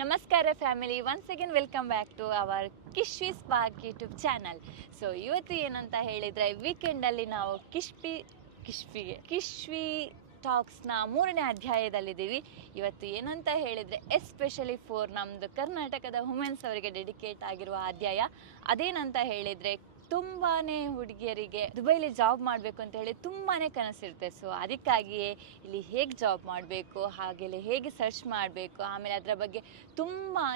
ನಮಸ್ಕಾರ family. Once again welcome back to our Kishvi spark YouTube channel so ಇವತ್ತು ಏನಂತ ಹೇಳಿದರೆ ವೀಕೆಂಡಲ್ಲಿ ನಾವು ಕಿಶ್ಪಿ ಕಿಶ್ವಿಗೆ ಕಿಶ್ವಿ ಟಾಕ್ಸ್ನ ಮೂರನೇ ಅಧ್ಯಾಯದಲ್ಲಿದ್ದೀವಿ. ಇವತ್ತು ಏನಂತ ಹೇಳಿದರೆ ಎಸ್ಪೆಷಲಿ ಫೋರ್ ನಮ್ಮದು ಕರ್ನಾಟಕದ ವುಮೆನ್ಸ್ ಅವರಿಗೆ ಡೆಡಿಕೇಟ್ ಆಗಿರುವ ಅಧ್ಯಾಯ. ಅದೇನಂತ ಹೇಳಿದರೆ ತುಂಬಾ ಹುಡುಗಿಯರಿಗೆ ದುಬೈಲಿ ಜಾಬ್ ಮಾಡಬೇಕು ಅಂತ ಹೇಳಿ ತುಂಬಾ ಕನಸಿರುತ್ತೆ. ಸೊ ಅದಕ್ಕಾಗಿಯೇ ಇಲ್ಲಿ ಹೇಗೆ ಜಾಬ್ ಮಾಡಬೇಕು, ಹಾಗೆಲ್ಲ ಹೇಗೆ ಸರ್ಚ್ ಮಾಡಬೇಕು, ಆಮೇಲೆ ಅದರ ಬಗ್ಗೆ ತುಂಬಾ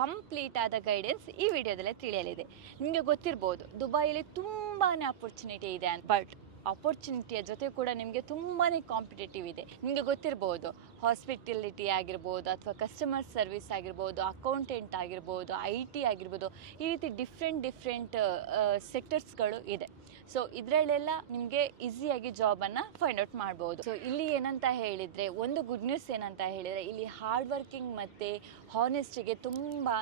ಕಂಪ್ಲೀಟ್ ಆದ ಗೈಡೆನ್ಸ್ ಈ ವಿಡಿಯೋದಲ್ಲೇ ತಿಳಿಯಲಿದೆ. ನಿಮಗೆ ಗೊತ್ತಿರ್ಬೋದು, ದುಬೈಲಿ ತುಂಬಾ ಅಪರ್ಚುನಿಟಿ ಇದೆ ಬಟ್ ಅಪರ್ಚುನಿಟಿಯ ಜೊತೆ ಕೂಡ ನಿಮಗೆ ತುಂಬಾ ಕಾಂಪಿಟೇಟಿವ್ ಇದೆ. ನಿಮಗೆ ಗೊತ್ತಿರ್ಬೋದು ಹಾಸ್ಪಿಟಲಿಟಿ ಆಗಿರ್ಬೋದು ಅಥವಾ ಕಸ್ಟಮರ್ ಸರ್ವಿಸ್ ಆಗಿರ್ಬೋದು ಅಕೌಂಟೆಂಟ್ ಆಗಿರ್ಬೋದು ಐ ಟಿ ಆಗಿರ್ಬೋದು, ಈ ರೀತಿ ಡಿಫ್ರೆಂಟ್ ಡಿಫ್ರೆಂಟ್ ಸೆಕ್ಟರ್ಸ್ಗಳು ಇದೆ. ಸೊ ಇದರಲ್ಲೆಲ್ಲ ನಿಮಗೆ ಈಸಿಯಾಗಿ ಜಾಬನ್ನು ಫೈಂಡ್ ಔಟ್ ಮಾಡ್ಬೋದು. ಸೊ ಇಲ್ಲಿ ಏನಂತ ಹೇಳಿದರೆ, ಒಂದು ಗುಡ್ ನ್ಯೂಸ್ ಏನಂತ ಹೇಳಿದರೆ, ಇಲ್ಲಿ ಹಾರ್ಡ್ ವರ್ಕಿಂಗ್ ಮತ್ತು ಹಾನೆಸ್ಟಿಗೆ ತುಂಬಾ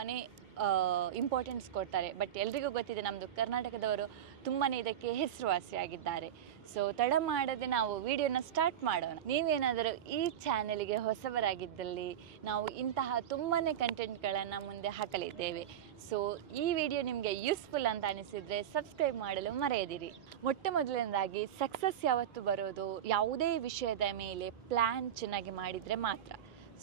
ಇಂಪಾರ್ಟೆನ್ಸ್ ಕೊಡ್ತಾರೆ. ಬಟ್ ಎಲ್ರಿಗೂ ಗೊತ್ತಿದೆ ನಮ್ಮದು ಕರ್ನಾಟಕದವರು ತುಂಬಾ ಇದಕ್ಕೆ ಹೆಸರುವಾಸಿಯಾಗಿದ್ದಾರೆ. ಸೊ ತಡ ಮಾಡದೆ ನಾವು ವಿಡಿಯೋನ ಸ್ಟಾರ್ಟ್ ಮಾಡೋಣ. ನೀವೇನಾದರೂ ಈ ಚಾನೆಲ್ಗೆ ಹೊಸಬರಾಗಿದ್ದಲ್ಲಿ ನಾವು ಇಂತಹ ತುಂಬಾ ಕಂಟೆಂಟ್ಗಳನ್ನು ಮುಂದೆ ಹಾಕಲಿದ್ದೇವೆ. ಸೊ ಈ ವಿಡಿಯೋ ನಿಮಗೆ ಯೂಸ್ಫುಲ್ ಅಂತ ಅನಿಸಿದರೆ ಸಬ್ಸ್ಕ್ರೈಬ್ ಮಾಡಲು ಮರೆಯದಿರಿ. ಮೊಟ್ಟ ಮೊದಲನೇದಾಗಿ ಸಕ್ಸಸ್ ಯಾವತ್ತು ಬರೋದು ಯಾವುದೇ ವಿಷಯದ ಮೇಲೆ ಪ್ಲ್ಯಾನ್ ಚೆನ್ನಾಗಿ ಮಾಡಿದರೆ ಮಾತ್ರ.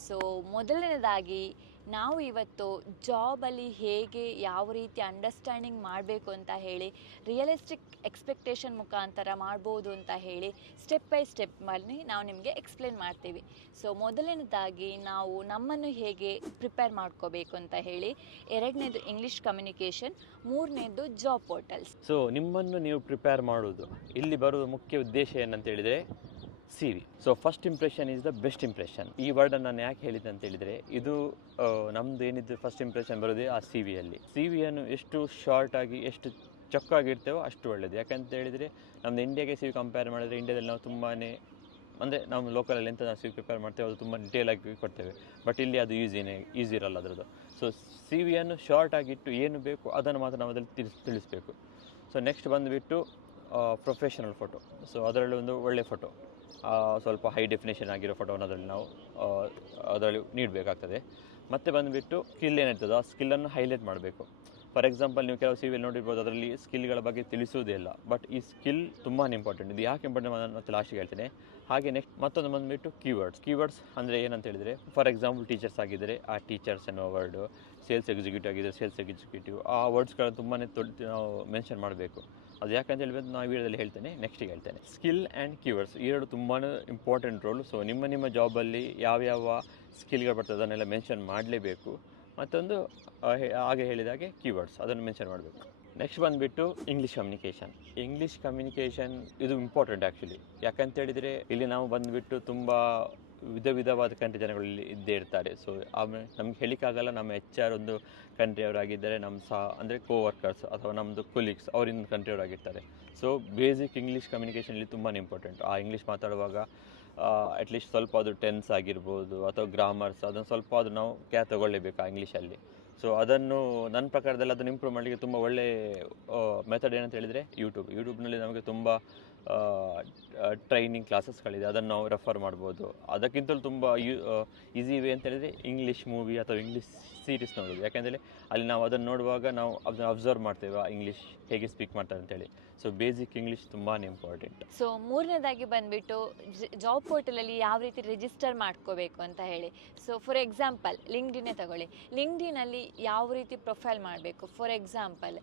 ಸೊ ಮೊದಲನೇದಾಗಿ ನಾವು ಇವತ್ತು ಜಾಬಲ್ಲಿ ಹೇಗೆ ಯಾವ ರೀತಿ ಅಂಡರ್ಸ್ಟ್ಯಾಂಡಿಂಗ್ ಮಾಡಬೇಕು ಅಂತ ಹೇಳಿ ರಿಯಲಿಸ್ಟಿಕ್ ಎಕ್ಸ್ಪೆಕ್ಟೇಷನ್ ಮುಖಾಂತರ ಮಾಡ್ಬೋದು ಅಂತ ಹೇಳಿ ಸ್ಟೆಪ್ ಬೈ ಸ್ಟೆಪ್ ಮಾಡಿ ನಾವು ನಿಮಗೆ ಎಕ್ಸ್ಪ್ಲೇನ್ ಮಾಡ್ತೀವಿ. ಸೊ ಮೊದಲನೇದಾಗಿ ನಾವು ನಮ್ಮನ್ನು ಹೇಗೆ ಪ್ರಿಪೇರ್ ಮಾಡ್ಕೋಬೇಕು ಅಂತ ಹೇಳಿ, ಎರಡನೇದು ಇಂಗ್ಲೀಷ್ ಕಮ್ಯುನಿಕೇಷನ್ ಮೂರನೇದು ಜಾಬ್ ಪೋರ್ಟಲ್ಸ್ ಸೊ ನಿಮ್ಮನ್ನು ನೀವು ಪ್ರಿಪೇರ್ ಮಾಡೋದು ಇಲ್ಲಿ ಬರುವ ಮುಖ್ಯ ಉದ್ದೇಶ ಏನಂತ ಹೇಳಿದರೆ C V so first impression is the best impression ಈ ವರ್ಡನ್ನು ನಾನು ಯಾಕೆ ಹೇಳಿದೆ ಅಂತ ಹೇಳಿದರೆ, ಇದು ನಮ್ದು ಏನಿದ್ದು ಫಸ್ಟ್ ಇಂಪ್ರೆಷನ್ ಬರೋದೇ ಆ ಸಿ ವಿಯಲ್ಲಿ ಸಿ ವಿಯನ್ನು ಎಷ್ಟು ಶಾರ್ಟ್ ಆಗಿ, ಎಷ್ಟು ಚೊಕ್ಕಾಗಿರ್ತೇವೋ ಅಷ್ಟು ಒಳ್ಳೆಯದು ಯಾಕಂತ ಹೇಳಿದರೆ ನಮ್ಮದು ಇಂಡಿಯಾಗೆ ಸಿ ವಿ ಕಂಪೇರ್ ಮಾಡಿದ್ರೆ ಇಂಡಿಯಾದಲ್ಲಿ ನಾವು ತುಂಬಾ ಅಂದರೆ ನಾವು ಲೋಕಲಲ್ಲಿ ಎಂತ ನಾವು ಸಿ ವಿ ಪ್ರಿಪೇರ್ ಮಾಡ್ತೇವೆ ಅದು ತುಂಬ ಡಿಟೇಲ್ ಆಗಿ ಕೊಡ್ತೇವೆ. ಬಟ್ ಇಲ್ಲಿ ಅದು ಈಸಿನೇ ಈಸಿ ಇರಲ್ಲ ಅದರದ್ದು. ಸೊ ಸಿ ವಿಯನ್ನು ಶಾರ್ಟ್ ಆಗಿಟ್ಟು ಏನು ಬೇಕು, ಅದನ್ನು ಮಾತ್ರ ನಾವು ಅದರಲ್ಲಿ ತಿಳಿಸ್, ತಿಳಿಸ್ಬೇಕು. ಸೊ ನೆಕ್ಸ್ಟ್ ಬಂದುಬಿಟ್ಟು ಪ್ರೊಫೆಷನಲ್ ಫೋಟೋ ಸೊ ಅದರಲ್ಲಿ ಒಂದು ಒಳ್ಳೆ ಫೋಟೋ ಸ್ವಲ್ಪ ಹೈ ಡೆಫಿನೇಷನ್ ಆಗಿರೋ ಫೋಟೋವನ್ನು ಅದರಲ್ಲಿ ನಾವು ಅದರಲ್ಲಿ ನೀಡಬೇಕಾಗ್ತದೆ. ಮತ್ತು ಬಂದುಬಿಟ್ಟು ಸ್ಕಿಲ್ ಏನಿರ್ತದೋ ಆ ಸ್ಕಿಲ್ಲನ್ನು ಹೈಲೈಟ್ ಮಾಡಬೇಕು. ಫಾರ್ ಎಕ್ಸಾಂಪಲ್ ನೀವು ಕೆಲವು ಸಿ ವಿಲ್ ನೋಡಿರ್ಬೋದು, ಅದರಲ್ಲಿ ಸ್ಕಿಲ್ಗಳ ಬಗ್ಗೆ ತಿಳಿಸುವುದೇ ಇಲ್ಲ. ಬಟ್ ಈ ಸ್ಕಿಲ್ ತುಂಬಾ ಇಂಪಾರ್ಟೆಂಟ್ ಇದು ಯಾಕೆ ಇಂಪಾರ್ಟೆಂಟ್ ನಾನು ಲಾಸ್ಟಿಗೆ ಹೇಳ್ತೇನೆ. ಹಾಗೆ ನೆಕ್ಸ್ಟ್ ಮತ್ತೊಂದು ಬಂದುಬಿಟ್ಟು ಕೀವರ್ಡ್ಸ್ ಕೀವರ್ಡ್ಸ್ ಅಂದರೆ ಏನಂತ ಹೇಳಿದರೆ ಫಾರ್ ಎಕ್ಸಾಂಪಲ್ ಟೀಚರ್ಸ್ ಆಗಿದ್ದರೆ, ಆ ಟೀಚರ್ಸ್ ಅನ್ನೋ ವರ್ಡು ಸೇಲ್ಸ್ ಎಕ್ಸಿಕ್ಯೂಟಿವ್ ಆಗಿದ್ದರೆ ಸೇಲ್ಸ್ ಎಕ್ಸಿಕ್ಯೂಟಿವ್ ಆ ವರ್ಡ್ಸ್ಗಳನ್ನು ತುಂಬಾ ನಾವು ಮೆನ್ಷನ್ ಮಾಡಬೇಕು. ಅದು ಯಾಕಂತ ಹೇಳಬೇಕು ನಾವು ವೀಡಿಯೋದಲ್ಲಿ ಹೇಳ್ತೇನೆ ನೆಕ್ಸ್ಟಿಗೆ ಹೇಳ್ತೇನೆ. ಸ್ಕಿಲ್ ಆ್ಯಂಡ್ ಕ್ಯೂವರ್ಸ್ ಎರಡು ತುಂಬಾ ಇಂಪಾರ್ಟೆಂಟ್ ರೋಲ್ ಸೊ ನಿಮ್ಮ ನಿಮ್ಮ ಜಾಬಲ್ಲಿ ಯಾವ್ಯಾವ ಸ್ಕಿಲ್ಗಳು ಬರ್ತದೆ ಅದನ್ನೆಲ್ಲ ಮೆನ್ಷನ್ ಮಾಡಲೇಬೇಕು. ಮತ್ತೊಂದು ಹಾಗೆ ಹೇಳಿದಾಗೆ ಕೀವರ್ಡ್ಸ್ ಅದನ್ನು ಮೆನ್ಷನ್ ಮಾಡಬೇಕು. ನೆಕ್ಸ್ಟ್ ಬಂದುಬಿಟ್ಟು ಇಂಗ್ಲೀಷ್ ಕಮ್ಯುನಿಕೇಷನ್ ಇಂಗ್ಲೀಷ್ ಕಮ್ಯುನಿಕೇಷನ್ ಇದು ಇಂಪಾರ್ಟೆಂಟ್ ಆ್ಯಕ್ಚುಲಿ ಯಾಕಂತ ಹೇಳಿದರೆ ಇಲ್ಲಿ ನಾವು ಬಂದುಬಿಟ್ಟು ತುಂಬ ವಿಧ ವಿಧವಾದ ಕಂಟ್ರಿ ಜನಗಳು ಇಲ್ಲಿ ಇದ್ದೇ ಇರ್ತಾರೆ. ಸೊ ಆಮೇಲೆ ನಮ್ಗೆ ಹೇಳಿಕ್ಕಾಗಲ್ಲ ನಮ್ಮ ಎಚ್ ಆರ್ ಒಂದು ಕಂಟ್ರಿಯವರಾಗಿದ್ದರೆ ನಮ್ಮ ಸಹ ಅಂದರೆ ಕೋ ವರ್ಕರ್ಸ್ ಅಥವಾ ನಮ್ಮದು ಕೊಲೀಗ್ಸ್ ಅವರಿಂದ ಕಂಟ್ರಿಯವರಾಗಿರ್ತಾರೆ ಸೊ ಬೇಸಿಕ್ ಇಂಗ್ಲೀಷ್ ಕಮ್ಯುನಿಕೇಷನ್ ಇಲ್ಲಿ ತುಂಬಾ ಇಂಪಾರ್ಟೆಂಟ್ ಆ ಇಂಗ್ಲೀಷ್ ಮಾತಾಡುವಾಗ ಅಟ್ಲೀಸ್ಟ್ ಸ್ವಲ್ಪ ಅದು ಟೆನ್ಸ್ ಆಗಿರ್ಬೋದು, ಅಥವಾ ಗ್ರಾಮರ್ಸ್ ಅದನ್ನು ಸ್ವಲ್ಪ ಅದು ನಾವು ಕ್ಯಾ ತಗೊಳ್ಳೇಬೇಕು ಆ ಇಂಗ್ಲೀಷಲ್ಲಿ ಸೊ ಅದನ್ನು ನನ್ನ ಪ್ರಕಾರದಲ್ಲಿ ಅದನ್ನು ಇಂಪ್ರೂವ್ ಮಾಡಲಿಕ್ಕೆ ತುಂಬ ಒಳ್ಳೆ ಮೆಥಡ್ ಏನಂತ ಹೇಳಿದರೆ ಯೂಟ್ಯೂಬ್ ಯೂಟ್ಯೂಬ್ನಲ್ಲಿ ನಮಗೆ ತುಂಬ ಟ್ರೈನಿಂಗ್ ಕ್ಲಾಸಸ್ಗಳಿದೆ ಅದನ್ನು ನಾವು ರೆಫರ್ ಮಾಡ್ಬೋದು. ಅದಕ್ಕಿಂತಲೂ ತುಂಬ ಯೂ ಈಸಿ ವೇ ಅಂತ ಹೇಳಿದರೆ ಇಂಗ್ಲೀಷ್ ಮೂವಿ ಅಥವಾ ಇಂಗ್ಲೀಷ್ ಸೀರೀಸ್ ನೋಡೋದು. ಯಾಕೆಂದರೆ ಅಲ್ಲಿ ನಾವು ಅದನ್ನು ನೋಡುವಾಗ ನಾವು ಅದನ್ನು ಅಬ್ಸರ್ವ್ ಮಾಡ್ತೇವೆ. ಇಂಗ್ಲೀಷ್ ಹೇಗೆ ಸ್ಪೀಕ್ ಮಾಡ್ತಾರೆ ಅಂತೇಳಿ ಸೊ ಬೇಸಿಕ್ ಇಂಗ್ಲೀಷ್ ತುಂಬಾ ಇಂಪಾರ್ಟೆಂಟ್ ಸೊ ಮೂರನೇದಾಗಿ ಬಂದ್ಬಿಟ್ಟು ಜಾಬ್ ಪೋರ್ಟಲಲ್ಲಿ ಯಾವ ರೀತಿ ರಿಜಿಸ್ಟರ್ ಮಾಡ್ಕೋಬೇಕು ಅಂತ ಹೇಳಿ. ಸೊ ಫಾರ್ ಎಕ್ಸಾಂಪಲ್ ಲಿಂಕ್ಡಿನೇ ತಗೊಳ್ಳಿ. ಲಿಂಕ್ಡಿನಲ್ಲಿ ಯಾವ ರೀತಿ ಪ್ರೊಫೈಲ್ ಮಾಡಬೇಕು? ಫಾರ್ ಎಕ್ಸಾಂಪಲ್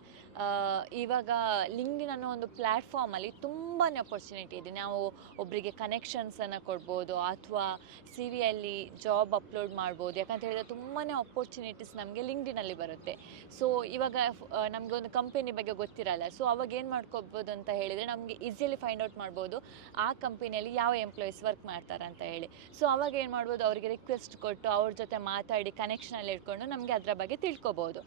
ಇವಾಗ ಲಿಂಕ್ಡಿನ್ ಅನ್ನೋ ಒಂದು ಪ್ಲ್ಯಾಟ್ಫಾರ್ಮಲ್ಲಿ ತುಂಬಾ ಅಪರ್ಚುನಿಟಿ ಇದೆ. ನಾವು ಒಬ್ಬರಿಗೆ ಅನ್ನ ಕೊಡ್ಬೋದು, ಅಥವಾ ಸಿ ವಿಯಲ್ಲಿ ಜಾಬ್ ಅಪ್ಲೋಡ್ ಮಾಡ್ಬೋದು. ಯಾಕಂತ ಹೇಳಿದ್ರೆ ತುಂಬಾ ಅಪರ್ಚುನಿಟೀಸ್ ನಮಗೆ ಲಿಂಕ್ಡಿನಲ್ಲಿ ಬರುತ್ತೆ. ಸೊ ಇವಾಗ ನಮಗೆ ಒಂದು ಕಂಪನಿ ಬಗ್ಗೆ ಗೊತ್ತಿರಲ್ಲ. ಸೊ ಅವಾಗ ಏನು ಮಾಡ್ಕೋಬೋದು ಅಂತ ಹೇಳಿದರೆ ನಮಗೆ ಈಸಿಯಲ್ಲಿ ಫೈಂಡ್ ಔಟ್ ಮಾಡ್ಬೋದು. ಆ ಕಂಪನಿಯಲ್ಲಿ ಯಾವ ಎಂಪ್ಲಾಯೀಸ್ ವರ್ಕ್ ಮಾಡ್ತಾರೆ ಅಂತ ಹೇಳಿ. ಸೊ ಅವಾಗ ಏನು ಮಾಡ್ಬೋದು? ಅವರಿಗೆ ರಿಕ್ವೆಸ್ಟ್ ಕೊಟ್ಟು ಅವ್ರ ಜೊತೆ ಮಾತಾಡಿ ಕನೆಕ್ಷನಲ್ಲಿ ಇಟ್ಕೊಂಡು ನಮಗೆ ಅದರ ಬಗ್ಗೆ ತಿಳ್ಕೊಬೋದು.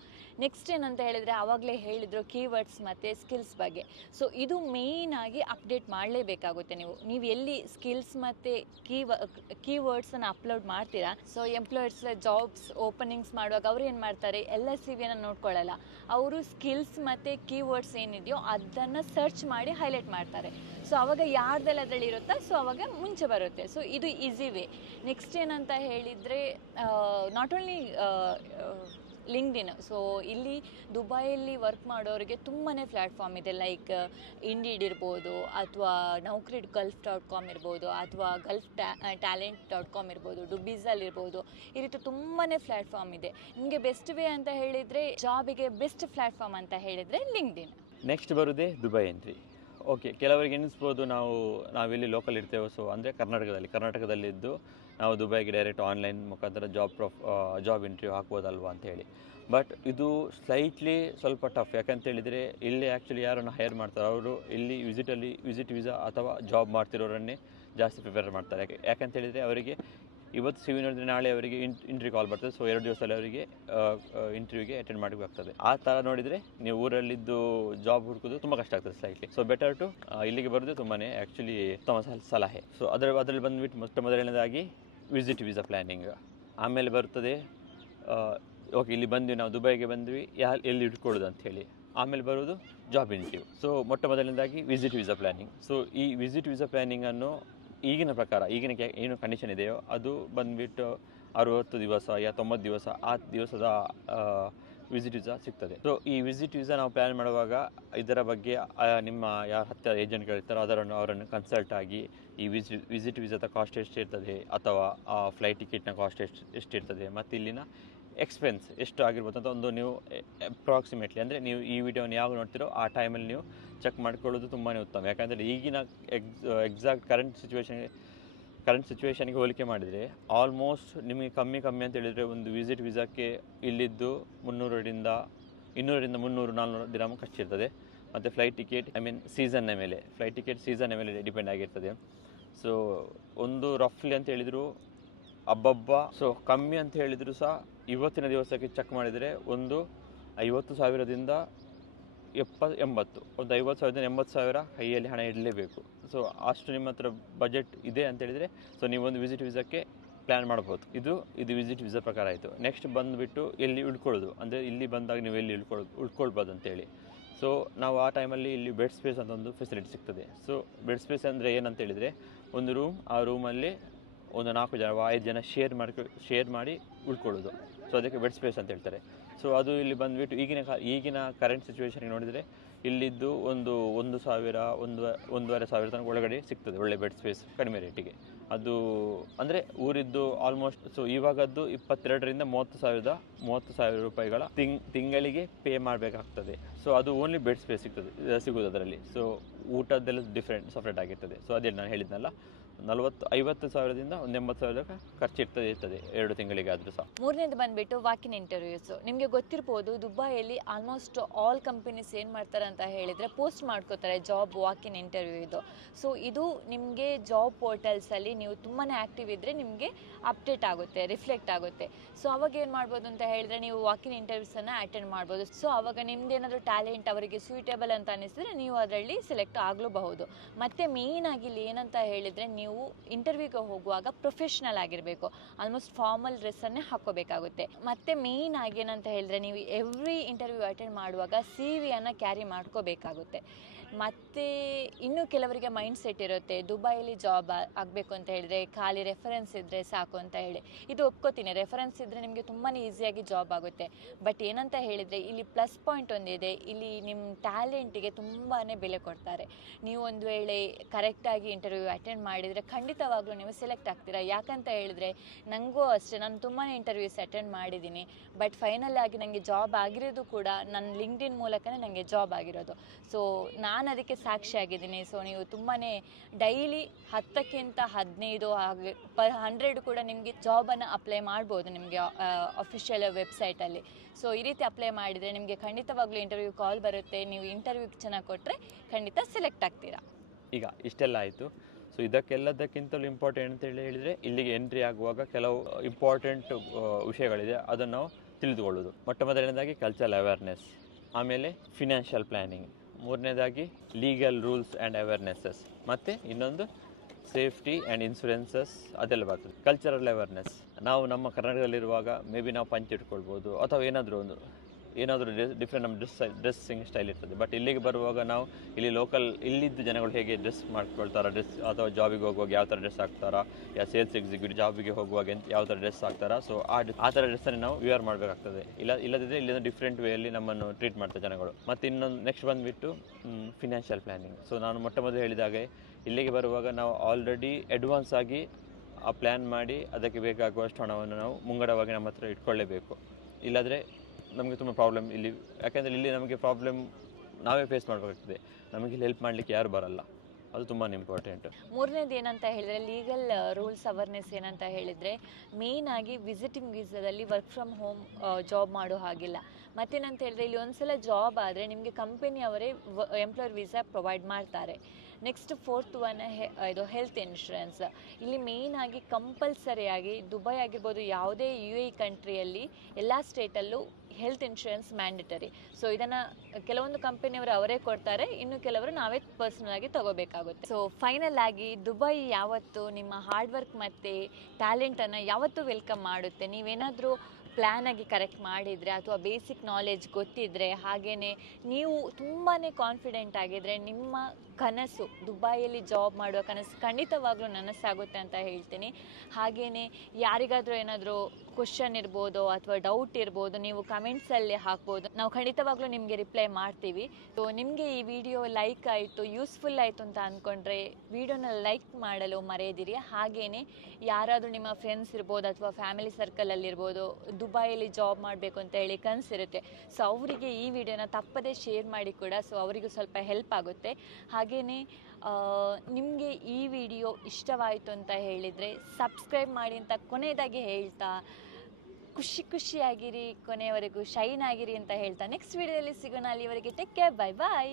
ನೆಕ್ಸ್ಟ್ ಏನಂತ ಹೇಳಿದರೆ ಆವಾಗಲೇ ಹೇಳಿದರು ಕೀವರ್ಡ್ಸ್ ಮತ್ತು ಸ್ಕಿಲ್ಸ್ ಬಗ್ಗೆ. ಸೊ ಇದು ಮೇಯ್ನಾಗಿ ಅಪ್ಡೇಟ್ ಅಪ್ಡೇಟ್ ಮಾಡಲೇಬೇಕಾಗುತ್ತೆ ನೀವು. ನೀವು ಎಲ್ಲಿ ಸ್ಕಿಲ್ಸ್ ಮತ್ತು ಕೀ ಕೀ ವರ್ಡ್ಸನ್ನು ಅಪ್ಲೋಡ್ ಮಾಡ್ತೀರಾ? ಸೊ ಎಂಪ್ಲಾಯರ್ಸ್ ಜಾಬ್ಸ್ ಓಪನಿಂಗ್ಸ್ ಮಾಡುವಾಗ ಅವ್ರು ಏನು ಮಾಡ್ತಾರೆ? ಎಲ್ಲ ಸಿ ವಿಯನ್ನು ನೋಡ್ಕೊಳ್ಳಲ್ಲ. ಅವರು ಸ್ಕಿಲ್ಸ್ ಮತ್ತು ಕೀವರ್ಡ್ಸ್ ಏನಿದೆಯೋ ಅದನ್ನು ಸರ್ಚ್ ಮಾಡಿ ಹೈಲೈಟ್ ಮಾಡ್ತಾರೆ. ಸೊ ಅವಾಗ ಯಾರ್ದೆಲ್ಲ ಅದರಲ್ಲಿ ಇರುತ್ತಾ ಸೊ ಅವಾಗ ಮುಂಚೆ ಬರುತ್ತೆ. ಸೊ ಇದು ಈಸಿ ವೇ ನೆಕ್ಸ್ಟ್ ಏನಂತ ಹೇಳಿದರೆ ನಾಟ್ ಓನ್ಲಿ ಲಿಂಕ್ಡಿನ್ ಸೊ ಇಲ್ಲಿ ದುಬೈಯಲ್ಲಿ ವರ್ಕ್ ಮಾಡೋರಿಗೆ ತುಂಬಾ ಪ್ಲ್ಯಾಟ್ಫಾರ್ಮ್ ಇದೆ. ಲೈಕ್ ಇಂಡಿಡ್ ಇರ್ಬೋದು, ಅಥವಾ ನೌಕರಿ ಗಲ್ಫ್ ಡಾಟ್ ಕಾಮ್ ಇರ್ಬೋದು, ಅಥವಾ ಗಲ್ಫ್ ಟ್ಯಾಲೆಂಟ್ ಡಾಟ್ ಕಾಮ್ ಇರ್ಬೋದು ಡುಬೀಸಲ್ ಇರ್ಬೋದು, ಈ ರೀತಿ ತುಂಬಾ ಪ್ಲ್ಯಾಟ್ಫಾರ್ಮ್ ಇದೆ. ನಿಮಗೆ ಬೆಸ್ಟ್ ವೇ ಅಂತ ಹೇಳಿದರೆ ಜಾಬಿಗೆ ಬೆಸ್ಟ್ ಪ್ಲ್ಯಾಟ್ಫಾರ್ಮ್ ಅಂತ ಹೇಳಿದರೆ ಲಿಂಕ್ಡಿನ್ ನೆಕ್ಸ್ಟ್ ಬರೋದೇ ದುಬೈ ಎಂಟ್ರಿ ಓಕೆ ಕೆಲವರಿಗೆ ಎನಿಸ್ಬೋದು ನಾವು, ನಾವೆಲ್ಲಿ ಲೋಕಲ್ ಇರ್ತೇವೆ. ಸೊ ಅಂದರೆ ಕರ್ನಾಟಕದಲ್ಲಿ ಕರ್ನಾಟಕದಲ್ಲಿದ್ದು ನಾವು ದುಬೈಗೆ ಡೈರೆಕ್ಟ್ ಆನ್ಲೈನ್ ಮುಖಾಂತರ ಜಾಬ್ ಪ್ರೊಫ್ ಜಾಬ್ ಇಂಟರ್ವ್ಯೂ ಹಾಕ್ಬೋದಲ್ವಾ ಅಂತ ಹೇಳಿ. ಬಟ್ ಇದು ಸ್ಲೈಟ್ಲಿ ಸ್ವಲ್ಪ ಟಫ್ ಯಾಕಂತೇಳಿದರೆ ಇಲ್ಲಿ ಆ್ಯಕ್ಚುಲಿ ಯಾರನ್ನು ಹೈರ್ ಮಾಡ್ತಾರೆ, ಅವರು ಇಲ್ಲಿ ವಿಸಿಟಲ್ಲಿ ವಿಸಿಟ್ ವೀಸಾ ಅಥವಾ ಜಾಬ್ ಮಾಡ್ತಿರೋರನ್ನೇ ಜಾಸ್ತಿ ಪ್ರಿಫರ್ ಮಾಡ್ತಾರೆ. ಯಾಕೆ ಯಾಕಂತೇಳಿದರೆ ಅವರಿಗೆ ಇವತ್ತು ಸಿ ವಿ ನೋಡಿದ್ರೆ ನಾಳೆ ಅವರಿಗೆ ಇಂಟ್ ಇಂಟ್ರಿ ಕಾಲ್ ಬರ್ತದೆ. ಸೊ ಎರಡು ದಿವಸದಲ್ಲಿ ಅವರಿಗೆ ಇಂಟರ್ವ್ಯೂಗೆ ಅಟೆಂಡ್ ಮಾಡಬೇಕಾಗ್ತದೆ ಆ ಥರ ನೋಡಿದರೆ ನೀವು ಊರಲ್ಲಿದ್ದು ಜಾಬ್ ಹುಡುಕೋದು ತುಂಬ ಕಷ್ಟ ಆಗ್ತದೆ ಸ್ಲೈಟ್ಲಿ ಸೊ ಬೆಟರ್ ಟು ಇಲ್ಲಿಗೆ ಬರೋದು ತುಂಬಾ ಆ್ಯಕ್ಚುಲಿ ಉತ್ತಮ ಸಲ- ಸಲಹೆ. ಸೊ ಅದರ, ಅದರಲ್ಲಿ ಬಂದುಬಿಟ್ಟು ಮೊಟ್ಟ ಮೊದಲನೇದಾಗಿ ವಿಸಿಟ್ ವೀಸಾ ಪ್ಲ್ಯಾನಿಂಗ್ ಆಮೇಲೆ ಬರ್ತದೆ ಓಕೆ ಇಲ್ಲಿ ಬಂದ್ವಿ, ನಾವು ದುಬೈಗೆ ಬಂದ್ವಿ, ಯಾ, ಎಲ್ಲಿ ಇಟ್ಕೊಳ್ಳೋದು ಹೇಳಿ. ಆಮೇಲೆ ಬರೋದು ಜಾಬ್ ಇಂಟರ್ವ್ಯೂ ಸೊ ಮೊಟ್ಟ ಮೊದಲನೇದಾಗಿ ವಿಸಿಟ್ ವೀಸಾ ಪ್ಲ್ಯಾನಿಂಗ್ ಸೊ ಈ ವಿಸಿಟ್ ವೀಸಾ ಪ್ಲ್ಯಾನಿಂಗನ್ನು ಈಗಿನ ಪ್ರಕಾರ, ಈಗಿನ ಏನು ಕಂಡೀಷನ್ ಇದೆಯೋ ಅದು ಬಂದುಬಿಟ್ಟು ಅರುವತ್ತು ದಿವಸ ಯಾ ತೊಂಬತ್ತು ದಿವಸ ಆ ದಿವಸದ ವಿಸಿಟ್ ವೀಸಾ ಸಿಗ್ತದೆ. ಸೊ ಈ ವಿಸಿಟ್ ವೀಸಾ ನಾವು ಪ್ಲ್ಯಾನ್ ಮಾಡುವಾಗ ಇದರ ಬಗ್ಗೆ ನಿಮ್ಮ ಯಾರು ಹತ್ತಿರ ಏಜೆಂಟ್ಗಳಿರ್ತಾರೋ ಅದರನ್ನು ಅವರನ್ನು ಕನ್ಸಲ್ಟ್ ಆಗಿ ಈ ವಿಸಿಟ್ ವಿಸಿಟ್ ವೀಸಾದ ಕಾಸ್ಟ್ ಎಷ್ಟಿರ್ತದೆ ಅಥವಾ ಆ ಫ್ಲೈಟ್ ಟಿಕೆಟ್ನ ಕಾಸ್ಟ್ ಎಷ್ಟು ಎಷ್ಟಿರ್ತದೆ ಮತ್ತು ಇಲ್ಲಿನ ಎಕ್ಸ್ಪೆನ್ಸ್ ಎಷ್ಟು ಆಗಿರ್ಬೋದು ಅಂತ ಒಂದು ನೀವು ಅಪ್ರಾಕ್ಸಿಮೇಟ್ಲಿ ಅಂದರೆ ನೀವು ಈ ವಿಡಿಯೋನ ಯಾವಾಗ ನೋಡ್ತೀರೋ ಆ ಟೈಮಲ್ಲಿ ನೀವು ಚೆಕ್ ಮಾಡ್ಕೊಳ್ಳೋದು ತುಂಬಾ ಉತ್ತಮ. ಯಾಕಂದರೆ ಈಗಿನ ಎಕ್ಸ್ ಎಕ್ಸಾಕ್ಟ್ ಕರೆಂಟ್ ಸಿಚುವೇಶನ್ಗೆ ಕರೆಂಟ್ ಸಿಚುವೇಷನ್ಗೆ ಹೋಲಿಕೆ ಮಾಡಿದರೆ ಆಲ್ಮೋಸ್ಟ್ ನಿಮಗೆ ಕಮ್ಮಿ ಕಮ್ಮಿ ಅಂತ ಹೇಳಿದರೆ ಒಂದು ವಿಸಿಟ್ ವೀಸಾಕ್ಕೆ ಇಲ್ಲಿದ್ದು ಮುನ್ನೂರರಿಂದ, ಇನ್ನೂರರಿಂದ ಮುನ್ನೂರು ನಾಲ್ನೂರು ದಿನ ಖರ್ಚಿರ್ತದೆ ಮತ್ತು ಫ್ಲೈಟ್ ಟಿಕೆಟ್ ಐ ಮೀನ್ ಸೀಸನ್ನ ಮೇಲೆ ಫ್ಲೈಟ್ ಟಿಕೆಟ್ ಸೀಸನ್ನ ಮೇಲೆ ಡಿಪೆಂಡ್ ಆಗಿರ್ತದೆ. ಸೊ ಒಂದು ರಫ್ಲಿ ಅಂತ ಹೇಳಿದರು, ಅಬ್ಬಬ್ಬ ಸೊ ಕಮ್ಮಿ ಅಂತ ಹೇಳಿದರೂ ಸಹ ಇವತ್ತಿನ ದಿವಸಕ್ಕೆ ಚೆಕ್ ಮಾಡಿದರೆ ಒಂದು ಐವತ್ತು ಸಾವಿರದಿಂದ ಎಪ್ಪ ಎಂಬತ್ತು, ಒಂದು ಐವತ್ತು ಸಾವಿರದಿಂದ ಎಂಬತ್ತು ಸಾವಿರ ಕೈಯಲ್ಲಿ ಹಣ ಇಡಲೇಬೇಕು. ಸೊ ಅಷ್ಟು ನಿಮ್ಮ ಹತ್ರ ಬಜೆಟ್ ಇದೆ ಅಂತ ಹೇಳಿದರೆ ಸೊ ನೀವೊಂದು ವಿಸಿಟ್ ವೀಸಾಕ್ಕೆ ಪ್ಲ್ಯಾನ್ ಮಾಡ್ಬೋದು. ಇದು ಇದು ವಿಸಿಟ್ ವೀಸಾ ಪ್ರಕಾರ ಆಯಿತು. ನೆಕ್ಸ್ಟ್ ಬಂದುಬಿಟ್ಟು ಎಲ್ಲಿ ಉಳ್ಕೊಳ್ಳೋದು? ಅಂದರೆ ಇಲ್ಲಿ ಬಂದಾಗ ನೀವು ಎಲ್ಲಿ ಉಳ್ಕೊಳ್ಳೋದು ಉಳ್ಕೊಳ್ಬೋದು ಅಂತೇಳಿ ಸೊ ನಾವು ಆ ಟೈಮಲ್ಲಿ ಇಲ್ಲಿ ಬೆಡ್ ಸ್ಪೇಸ್ ಅಂತ ಒಂದು ಫೆಸಿಲಿಟಿ ಸಿಗ್ತದೆ. ಸೊ ಬೆಡ್ ಸ್ಪೇಸ್ ಅಂದರೆ ಏನಂತೇಳಿದರೆ ಒಂದು ರೂಮ್ ಆ ರೂಮಲ್ಲಿ ಒಂದು ನಾಲ್ಕು ಜನ, ಐದು ಜನ ಶೇರ್ ಮಾಡ್ಕೊ ಶೇರ್ ಮಾಡಿ ಉಳ್ಕೊಳ್ಳೋದು. ಸೊ ಅದಕ್ಕೆ ಬೆಡ್ ಸ್ಪೇಸ್ ಅಂತ ಹೇಳ್ತಾರೆ. ಸೊ ಅದು ಇಲ್ಲಿ ಬಂದುಬಿಟ್ಟು ಈಗಿನ ಈಗಿನ ಕರೆಂಟ್ ಸಿಚುವೇಶನ್ಗೆ ನೋಡಿದರೆ ಇಲ್ಲಿದ್ದು ಒಂದು ಒಂದು ಸಾವಿರ, ಒಂದು, ಒಂದೂವರೆ ಸಾವಿರ ತನಕ ಒಳಗಡೆ ಸಿಗ್ತದೆ ಒಳ್ಳೆ ಬೆಡ್ ಸ್ಪೇಸ್ ಕಡಿಮೆ ರೇಟಿಗೆ ಅದು ಅಂದರೆ ಊರಿದ್ದು ಆಲ್ಮೋಸ್ಟ್ ಸೊ ಇವಾಗದ್ದು ಇಪ್ಪತ್ತೆರಡರಿಂದ ಮೂವತ್ತು ಸಾವಿರದ ಮೂವತ್ತು ಸಾವಿರ ರೂಪಾಯಿಗಳ ತಿಂಗ್ ತಿಂಗಳಿಗೆ ಪೇ ಮಾಡಬೇಕಾಗ್ತದೆ. ಸೊ ಅದು ಓನ್ಲಿ ಬೆಡ್ ಸ್ಪೇಸ್ ಸಿಗ್ತದೆ ಸಿಗೋದು ಅದರಲ್ಲಿ ಸೊ ಊಟದ್ದೆಲ್ಲ ಡಿಫ್ರೆಂಟ್ ಸಪ್ರೇಟ್ ಆಗಿರ್ತದೆ. ಸೊ ಅದೇ ನಾನು ಹೇಳಿದ್ನಲ್ಲ. ನಲವತ್ತು, ಐವತ್ತು ಸಾವಿರದಿಂದ ಒಂದು ಎಂಬತ್ತು ಸಾವಿರ ಖರ್ಚು ಇರ್ತದೆ ಇರ್ತದೆ. ಎರಡು ತಿಂಗಳಿಗೆ ಆದರೂ ಸಹ. ಮೂರನೇದು ಬಂದ್ಬಿಟ್ಟು ವಾಕಿನ್ ಇಂಟರ್ವ್ಯೂಸ್ ನಿಮಗೆ ಗೊತ್ತಿರ್ಬೋದು, ದುಬೈಯಲ್ಲಿ ಆಲ್ಮೋಸ್ಟ್ ಆಲ್ ಕಂಪನೀಸ್ ಏನು ಮಾಡ್ತಾರೆ ಅಂತ ಹೇಳಿದರೆ ಪೋಸ್ಟ್ ಮಾಡ್ಕೋತಾರೆ ಜಾಬ್ ವಾಕಿನ್ ಇಂಟರ್ವ್ಯೂ ಇದು. ಸೊ ಇದು ನಿಮಗೆ ಜಾಬ್ ಪೋರ್ಟಲ್ಸಲ್ಲಿ ನೀವು ತುಂಬಾ ಆ್ಯಕ್ಟಿವ್ ಇದ್ದರೆ ನಿಮಗೆ ಅಪ್ಡೇಟ್ ಆಗುತ್ತೆ ರಿಫ್ಲೆಕ್ಟ್ ಆಗುತ್ತೆ. ಸೊ ಅವಾಗ ಏನು ಮಾಡ್ಬೋದು ಅಂತ ಹೇಳಿದ್ರೆ ನೀವು ವಾಕಿನ್ ಇಂಟರ್ವ್ಯೂಸನ್ನು ಅಟೆಂಡ್ ಮಾಡ್ಬೋದು. ಸೊ ಅವಾಗ ನಿಮ್ಮದೇನಾದರೂ ಟ್ಯಾಲೆಂಟ್ ಅವರಿಗೆ ಸೂಟೇಬಲ್ ಅಂತ ಅನಿಸಿದ್ರೆ ನೀವು ಅದರಲ್ಲಿ ಸೆಲೆಕ್ಟ್ ಆಗಲೂಬಹುದು. ಮತ್ತು ಆಗಿ ಇಲ್ಲಿ ಏನಂತ ಹೇಳಿದರೆ ನೀವು ಇಂಟರ್ವ್ಯೂಗೆ ಹೋಗುವಾಗ ಪ್ರೊಫೆಷ್ನಲ್ ಆಗಿರಬೇಕು. ಆಲ್ಮೋಸ್ಟ್ ಫಾರ್ಮಲ್ ಡ್ರೆಸ್ಸನ್ನೇ ಹಾಕೋಬೇಕಾಗುತ್ತೆ ಮತ್ತು ಮೇಯ್ನ್ ಆಗಿ ಏನಂತ ಹೇಳಿದ್ರೆ ನೀವು ಎವ್ರಿ ಇಂಟರ್ವ್ಯೂ ಅಟೆಂಡ್ ಮಾಡುವಾಗ ಸಿ ವಿಯನ್ನು ಕ್ಯಾರಿ ಮಾಡ್ಕೋಬೇಕಾಗುತ್ತೆ. ಮತ್ತು ಇನ್ನು ಕೆಲವರಿಗೆ ಮೈಂಡ್ ಸೆಟ್ ಇರುತ್ತೆ, ದುಬೈಲಿ ಜಾಬ್ ಆಗಬೇಕು ಅಂತ ಹೇಳಿದರೆ, ಖಾಲಿ ರೆಫರೆನ್ಸ್ ಇದ್ದರೆ ಸಾಕು ಅಂತ ಹೇಳಿ. ಇದು ಒಪ್ಕೋತೀನಿ ರೆಫರೆನ್ಸ್ ಇದ್ದರೆ ನಿಮಗೆ ತುಂಬಾ ಈಸಿಯಾಗಿ ಜಾಬ್ ಆಗುತ್ತೆ. ಬಟ್ ಏನಂತ ಹೇಳಿದರೆ, ಇಲ್ಲಿ ಪ್ಲಸ್ ಪಾಯಿಂಟ್ ಒಂದಿದೆ, ಇಲ್ಲಿ ನಿಮ್ಮ ಟ್ಯಾಲೆಂಟಿಗೆ ತುಂಬಾ ಬೆಲೆ ಕೊಡ್ತಾರೆ. ನೀವು ಒಂದು ವೇಳೆ ಕರೆಕ್ಟಾಗಿ ಇಂಟರ್ವ್ಯೂ ಅಟೆಂಡ್ ಮಾಡಿದರೆ ಖಂಡಿತವಾಗ್ಲೂ ನೀವು ಸೆಲೆಕ್ಟ್ ಆಗ್ತೀರಾ. ಯಾಕಂತ ಹೇಳಿದರೆ ನನಗೂ ಅಷ್ಟೇ, ನಾನು ತುಂಬಾ ಇಂಟರ್ವ್ಯೂಸ್ ಅಟೆಂಡ್ ಮಾಡಿದ್ದೀನಿ ಬಟ್ ಫೈನಲ್ ಆಗಿ ನನಗೆ ಜಾಬ್ ಆಗಿರೋದು ಕೂಡ ನನ್ನ ಲಿಂಕ್ಡಿನ್ ಮೂಲಕನೇ ನನಗೆ ಜಾಬ್ ಆಗಿರೋದು. ಸೊ ನಾನು ಅದಕ್ಕೆ ಸಾಕ್ಷಿಯಾಗಿದ್ದೀನಿ ಸೊ ನೀವು ತುಂಬಾ ಡೈಲಿ ಹತ್ತಕ್ಕಿಂತ ಹದಿನೈದು ಹಾಗೆ ಪರ್ ಹಂಡ್ರೆಡ್ ಕೂಡ ನಿಮಗೆ ಜಾಬನ್ನು ಅಪ್ಲೈ ಮಾಡ್ಬೋದು ನಿಮಗೆ ಅಫಿಷಿಯಲ್ ವೆಬ್ಸೈಟಲ್ಲಿ ಸೊ ಈ ರೀತಿ ಅಪ್ಲೈ ಮಾಡಿದರೆ ನಿಮಗೆ ಖಂಡಿತವಾಗ್ಲೂ ಇಂಟರ್ವ್ಯೂ ಕಾಲ್ ಬರುತ್ತೆ. ನೀವು ಇಂಟರ್ವ್ಯೂ ಚೆನ್ನಾಗಿ ಕೊಟ್ಟರೆ ಖಂಡಿತ ಸೆಲೆಕ್ಟ್ ಆಗ್ತೀರಾ. ಈಗ ಇಷ್ಟೆಲ್ಲ ಆಯಿತು. ಸೊ ಇದಕ್ಕೆಲ್ಲದಕ್ಕಿಂತಲೂ ಇಂಪಾರ್ಟೆಂಟ್ ಅಂತ ಹೇಳಿ ಹೇಳಿದರೆ ಇಲ್ಲಿಗೆ ಎಂಟ್ರಿ ಆಗುವಾಗ ಕೆಲವು ಇಂಪಾರ್ಟೆಂಟ್ ವಿಷಯಗಳಿದೆ. ಅದನ್ನು ನಾವು ತಿಳಿದುಕೊಳ್ಳೋದು ಮೊಟ್ಟ ಮೊದಲನೇದಾಗಿ ಕಲ್ಚರಲ್ ಅವೇರ್ನೆಸ್ ಆಮೇಲೆ ಫಿನಾನ್ಷಿಯಲ್ ಪ್ಲ್ಯಾನಿಂಗ್ ಮೂರನೇದಾಗಿ ಲೀಗಲ್ ರೂಲ್ಸ್ ಆ್ಯಂಡ್ ಅವೇರ್ನೆಸ್ಸಸ್ ಮತ್ತು ಇನ್ನೊಂದು ಸೇಫ್ಟಿ ಆ್ಯಂಡ್ ಇನ್ಸೂರೆನ್ಸಸ್ ಅದೆಲ್ಲ ಬರ್ತದೆ. ಕಲ್ಚರಲ್ ಅವೇರ್ನೆಸ್ ನಾವು ನಮ್ಮ ಕರ್ನಾಟಕದಲ್ಲಿರುವಾಗ ಮೇ ಬಿ ನಾವು ಪಂಚ್ ಇಟ್ಕೊಳ್ಬೋದು, ಅಥವಾ ಏನಾದರೂ ಒಂದು ಏನಾದರೂ ಡಿಫ್ರೆಂಟ್ ನಮ್ಮ ಡ್ರೆಸ್ ಡ್ರೆಸ್ಸಿಂಗ್ ಸ್ಟೈಲ್ ಇರ್ತದೆ. ಬಟ್ ಇಲ್ಲಿಗೆ ಬರುವಾಗ ನಾವು ಇಲ್ಲಿ ಲೋಕಲ್ ಇಲ್ಲಿದ್ದ ಜನಗಳು ಹೇಗೆ ಡ್ರೆಸ್ ಮಾಡ್ಕೊಳ್ತಾರೆ ಡ್ರೆಸ್ ಅಥವಾ ಜಾಬಿಗೆ ಹೋಗುವಾಗ ಯಾವ ಥರ ಡ್ರೆಸ್ ಹಾಕ್ತಾರ, ಯಾ ಸೇಲ್ಸ್ ಎಕ್ಸಿಕ್ಯೂಟಿವ್ ಜಾಬಿಗೆ ಹೋಗುವಾಗ ಎಂತ, ಯಾವ ಥರ ಡ್ರೆಸ್ ಹಾಕ್ತಾರಾ ಸೊ ಆ ಆ ಥರ ಡ್ರೆಸ್ಸನ್ನು ನಾವು ವಿಯರ್ ಮಾಡಬೇಕಾಗ್ತದೆ. ಇಲ್ಲ ಇಲ್ಲದಿದ್ದರೆ ಇಲ್ಲಿಂದ ಡಿಫ್ರೆಂಟ್ ವೇಯಲ್ಲಿ ನಮ್ಮನ್ನು ಟ್ರೀಟ್ ಮಾಡ್ತಾರೆ ಜನಗಳು. ಮತ್ತು ಇನ್ನೊಂದು ನೆಕ್ಸ್ಟ್ ಬಂದುಬಿಟ್ಟು ಫಿನಾನ್ಷಿಯಲ್ ಪ್ಲ್ಯಾನಿಂಗ್ ಸೊ ನಾನು ಮೊಟ್ಟ ಮೊದಲು ಹೇಳಿದಾಗೆ, ಇಲ್ಲಿಗೆ ಬರುವಾಗ ನಾವು ಆಲ್ರೆಡಿ ಅಡ್ವಾನ್ಸ್ ಆಗಿ ಆ ಪ್ಲ್ಯಾನ್ ಮಾಡಿ ಅದಕ್ಕೆ ಬೇಕಾಗುವಷ್ಟು ಹಣವನ್ನು ನಾವು ಮುಂಗಡವಾಗಿ ನಮ್ಮ ಹತ್ರ ಇಟ್ಕೊಳ್ಳೇಬೇಕು. ಇಲ್ಲಾಂದರೆ ನಮಗೆ ತುಂಬ ಪ್ರಾಬ್ಲಮ್ ಇಲ್ಲಿ. ಯಾಕೆಂದರೆ ಇಲ್ಲಿ ನಮಗೆ ಪ್ರಾಬ್ಲಮ್ ನಾವೇ ಫೇಸ್ ಮಾಡಬೇಕಾಗ್ತದೆ. ನಮಗೆ ಇಲ್ಲಿ ಹೆಲ್ಪ್ ಮಾಡಲಿಕ್ಕೆ ಯಾರು ಬರಲ್ಲ. ಅದು ತುಂಬಾ ಇಂಪಾರ್ಟೆಂಟ್ ಮೂರನೇದು ಏನಂತ ಹೇಳಿದ್ರೆ ಲೀಗಲ್ ರೂಲ್ಸ್ ಅವೇರ್ನೆಸ್ ಏನಂತ ಹೇಳಿದರೆ ಮೇನ್ ಆಗಿ ವಿಸಿಟಿಂಗ್ ವೀಸಾದಲ್ಲಿ ವರ್ಕ್ ಫ್ರಮ್ ಹೋಮ್ ಜಾಬ್ ಮಾಡೋ ಹಾಗಿಲ್ಲ. ಮತ್ತೇನಂತ ಹೇಳಿದ್ರೆ, ಇಲ್ಲಿ ಒಂದ್ಸಲ ಜಾಬ್ ಆದರೆ ನಿಮಗೆ ಕಂಪನಿಯವರೇ ಎಂಪ್ಲಾಯರ್ ವೀಸಾ ಪ್ರೊವೈಡ್ ಮಾಡ್ತಾರೆ. ನೆಕ್ಸ್ಟ್ ಫೋರ್ತ್ ಒನ್ ಇದು ಹೆಲ್ತ್ ಇನ್ಶೂರೆನ್ಸ್ ಇಲ್ಲಿ ಮೇಯ್ನ್ ಆಗಿ ಕಂಪಲ್ಸರಿಯಾಗಿ ದುಬೈ ಆಗಿರ್ಬೋದು ಯಾವುದೇ ಯು ಎ ಕಂಟ್ರಿಯಲ್ಲಿ ಎಲ್ಲ ಸ್ಟೇಟಲ್ಲೂ ಹೆಲ್ತ್ ಇನ್ಶೂರೆನ್ಸ್ ಮ್ಯಾಂಡಟರಿ ಸೊ ಇದನ್ನು ಕೆಲವೊಂದು ಕಂಪನಿಯವರು ಅವರೇ ಕೊಡ್ತಾರೆ, ಇನ್ನು ಕೆಲವರು ನಾವೇ ಪರ್ಸನಲ್ ಆಗಿ ತಗೋಬೇಕಾಗುತ್ತೆ. ಸೊ ಫೈನಲ್ ಆಗಿ ದುಬೈ ಯಾವತ್ತು ನಿಮ್ಮ ಹಾರ್ಡ್ ವರ್ಕ್ ಮತ್ತು ಟ್ಯಾಲೆಂಟನ್ನು ಯಾವತ್ತೂ ವೆಲ್ಕಮ್ ಮಾಡುತ್ತೆ? ನೀವೇನಾದರೂ ಪ್ಲ್ಯಾನ್ ಆಗಿ ಕರೆಕ್ಟ್ ಮಾಡಿದರೆ ಅಥವಾ ಬೇಸಿಕ್ ನಾಲೆಜ್ ಗೊತ್ತಿದ್ದರೆ ಹಾಗೆಯೇ ನೀವು ತುಂಬಾ ಕಾನ್ಫಿಡೆಂಟ್ ಆಗಿದ್ದರೆ ನಿಮ್ಮ ಕನಸು, ದುಬೈಯಲ್ಲಿ ಜಾಬ್ ಮಾಡುವ ಕನಸು ಖಂಡಿತವಾಗ್ಲೂ ನನಸಾಗುತ್ತೆ ಅಂತ ಹೇಳ್ತೀನಿ. ಹಾಗೆಯೇ ಯಾರಿಗಾದರೂ ಏನಾದರೂ ಕ್ವಶನ್ ಇರ್ಬೋದು ಅಥವಾ ಡೌಟ್ ಇರ್ಬೋದು, ನೀವು ಕಮೆಂಟ್ಸಲ್ಲಿ ಹಾಕ್ಬೋದು. ನಾವು ಖಂಡಿತವಾಗ್ಲೂ ನಿಮಗೆ ರಿಪ್ಲೈ ಮಾಡ್ತೀವಿ. ಸೊ ನಿಮಗೆ ಈ ವಿಡಿಯೋ ಲೈಕ್ ಆಯಿತು ಯೂಸ್ಫುಲ್ ಆಯಿತು ಅಂತ ಅಂದ್ಕೊಂಡ್ರೆ ವಿಡಿಯೋನ ಲೈಕ್ ಮಾಡಲು ಮರೆಯದಿರಿ. ಹಾಗೆಯೇ ಯಾರಾದರೂ ನಿಮ್ಮ ಫ್ರೆಂಡ್ಸ್ ಇರ್ಬೋದು ಅಥವಾ ಫ್ಯಾಮಿಲಿ ಸರ್ಕಲಲ್ಲಿರ್ಬೋದು ದುಬೈಯಲ್ಲಿ ಜಾಬ್ ಮಾಡಬೇಕು ಅಂತ ಹೇಳಿ ಕನಸಿರುತ್ತೆ ಸೊ ಅವರಿಗೆ ಈ ವಿಡಿಯೋನ ತಪ್ಪದೇ ಶೇರ್ ಮಾಡಿ ಕೂಡ ಸೊ ಅವರಿಗೂ ಸ್ವಲ್ಪ ಹೆಲ್ಪ್ ಆಗುತ್ತೆ. ಹಾಗೆಯೇ ನಿಮಗೆ ಈ ವಿಡಿಯೋ ಇಷ್ಟವಾಯಿತು ಅಂತ ಹೇಳಿದರೆ ಸಬ್ಸ್ಕ್ರೈಬ್ ಮಾಡಿ ಅಂತ ಕೊನೆಯದಾಗಿ ಹೇಳ್ತಾ, ಖುಷಿ ಖುಷಿಯಾಗಿರಿ, ಕೊನೆಯವರೆಗೂ ಶೈನ್ ಆಗಿರಿ ಅಂತ ಹೇಳ್ತಾ ನೆಕ್ಸ್ಟ್ ವಿಡಿಯೋದಲ್ಲಿ ಸಿಗೋಣ, ಅಲ್ಲಿವರೆಗೆ ಟೇಕ್ ಕೇರ್ ಬೈ ಬಾಯ್